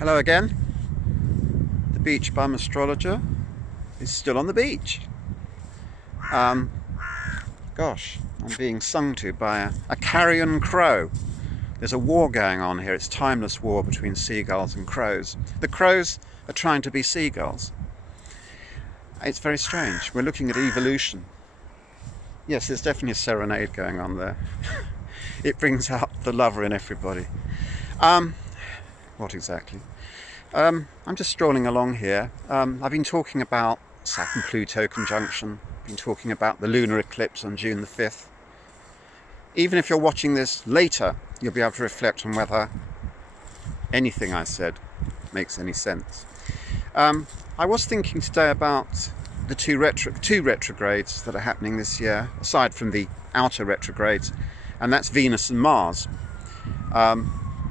Hello again. The beach bum astrologer is still on the beach. Gosh, I'm being sung to by a carrion crow. There's a war going on here. It's a timeless war between seagulls and crows. The crows are trying to be seagulls. It's very strange. We're looking at evolution. Yes, there's definitely a serenade going on there. It brings out the lover in everybody. What exactly? I'm just strolling along here. I've been talking about Saturn-Pluto conjunction. I've been talking about the lunar eclipse on June the 5th. Even if you're watching this later, you'll be able to reflect on whether anything I said makes any sense. I was thinking today about the two retrogrades that are happening this year, aside from the outer retrogrades, and that's Venus and Mars.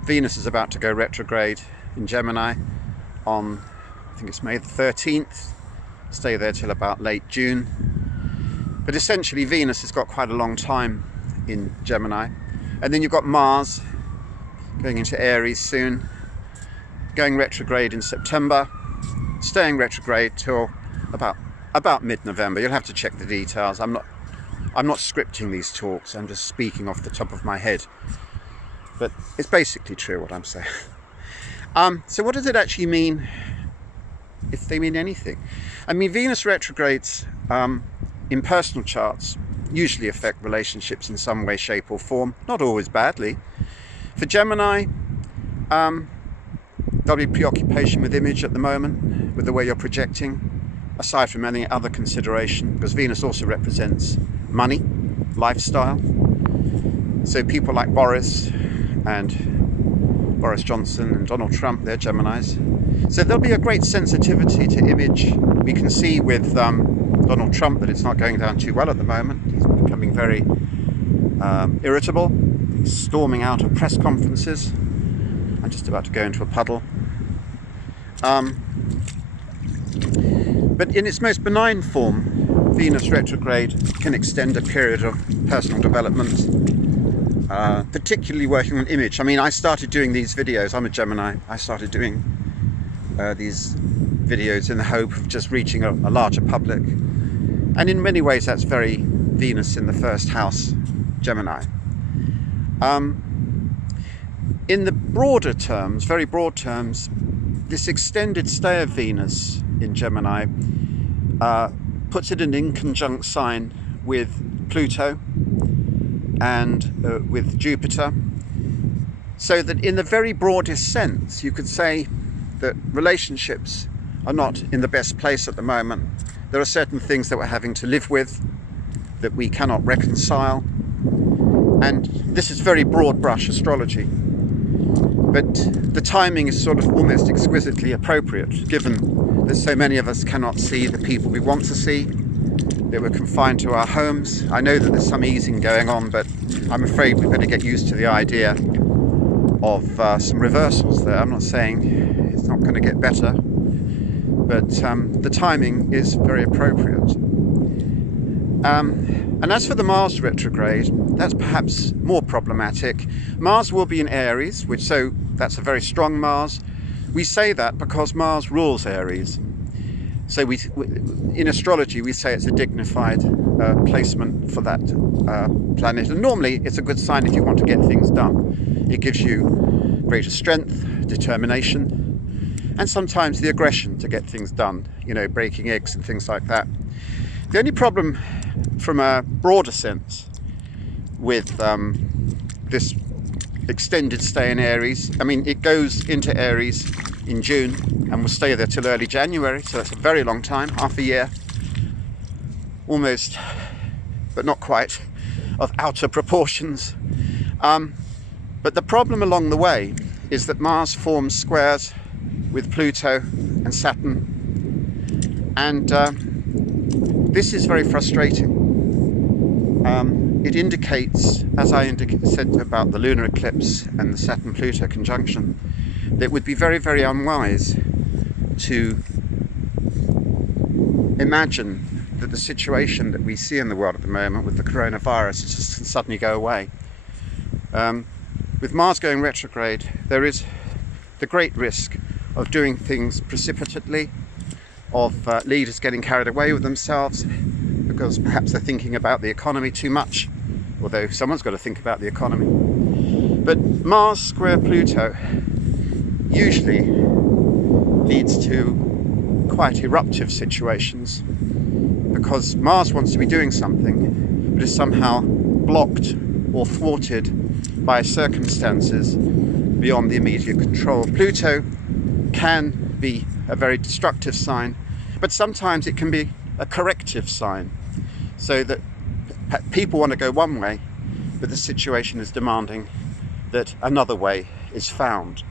Venus is about to go retrograde in Gemini on, I think it's May the 13th, stay there till about late June. But essentially Venus has got quite a long time in Gemini. And then you've got Mars going into Aries soon, going retrograde in September, staying retrograde till about mid-November. You'll have to check the details. I'm not scripting these talks, I'm just speaking off the top of my head. But it's basically true what I'm saying. So what does it actually mean, if they mean anything? I mean, Venus retrogrades in personal charts usually affect relationships in some way, shape or form, not always badly. For Gemini, there'll be preoccupation with image at the moment, with the way you're projecting, aside from any other consideration, because Venus also represents money, lifestyle. So people like Boris Johnson and Donald Trump, they're Geminis. So there'll be a great sensitivity to image. We can see with Donald Trump that it's not going down too well at the moment. He's becoming very irritable. He's storming out of press conferences. I'm just about to go into a puddle. But in its most benign form, Venus retrograde can extend a period of personal development, particularly working on image. I mean, I started doing these videos, I'm a Gemini, I started doing these videos in the hope of just reaching a larger public. And in many ways that's very Venus in the first house, Gemini. In the broader terms, very broad terms, this extended stay of Venus in Gemini puts it in an inconjunct sign with Pluto and with Jupiter, so that in the very broadest sense you could say that relationships are not in the best place at the moment. There are certain things that we're having to live with that we cannot reconcile, and this is very broad brush astrology, but the timing is sort of almost exquisitely appropriate given that so many of us cannot see the people we want to see, that we're confined to our homes. I know that there's some easing going on, but I'm afraid we better get used to the idea of some reversals there. I'm not saying it's not going to get better, but the timing is very appropriate. And as for the Mars retrograde, that's perhaps more problematic. Mars will be in Aries, that's a very strong Mars. We say that because Mars rules Aries. So in astrology, we say it's a dignified placement for that planet. And normally, it's a good sign if you want to get things done. It gives you greater strength, determination, and sometimes the aggression to get things done, you know, breaking eggs and things like that. The only problem from a broader sense with this extended stay in Aries, I mean, it goes into Aries in June and will stay there till early January, so that's a very long time, half a year, almost, but not quite, of outer proportions. But the problem along the way is that Mars forms squares with Pluto and Saturn, and this is very frustrating. It indicates, as I said about the lunar eclipse and the Saturn-Pluto conjunction, that it would be very, very unwise to imagine that the situation that we see in the world at the moment with the coronavirus just suddenly go away. With Mars going retrograde, there is the great risk of doing things precipitately, of leaders getting carried away with themselves because perhaps they're thinking about the economy too much, although someone's got to think about the economy. But Mars square Pluto usually leads to quite eruptive situations because Mars wants to be doing something but is somehow blocked or thwarted by circumstances beyond the immediate control. Pluto can be a very destructive sign, but sometimes it can be a corrective sign, so that people want to go one way, but the situation is demanding that another way is found.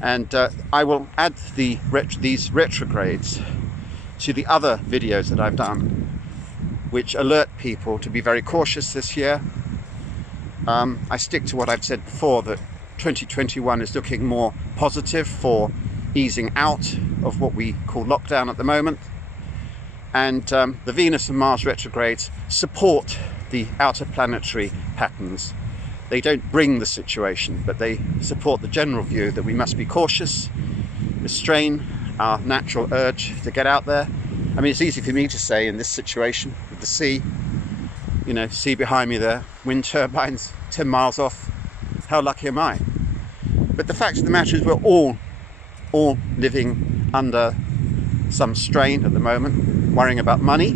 And I will add these retrogrades to the other videos that I've done, which alert people to be very cautious this year. I stick to what I've said before, that 2021 is looking more positive for easing out of what we call lockdown at the moment. And the Venus and Mars retrogrades support the outer planetary patterns. They don't bring the situation, but they support the general view that we must be cautious, restrain our natural urge to get out there. I mean, it's easy for me to say in this situation with the sea, you know, sea behind me there, wind turbines 10 miles off. How lucky am I? But the fact of the matter is we're all living under some strain at the moment, worrying about money,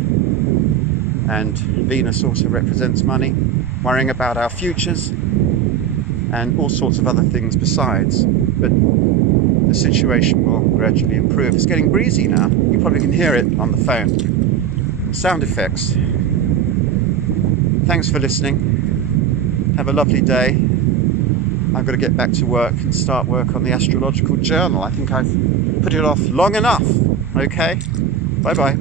and Venus also represents money, worrying about our futures and all sorts of other things besides. But the situation will gradually improve. It's getting breezy now. You probably can hear it on the phone. Sound effects. Thanks for listening. Have a lovely day. I've got to get back to work and start work on the astrological journal. I think I've put it off long enough. Okay? Bye-bye.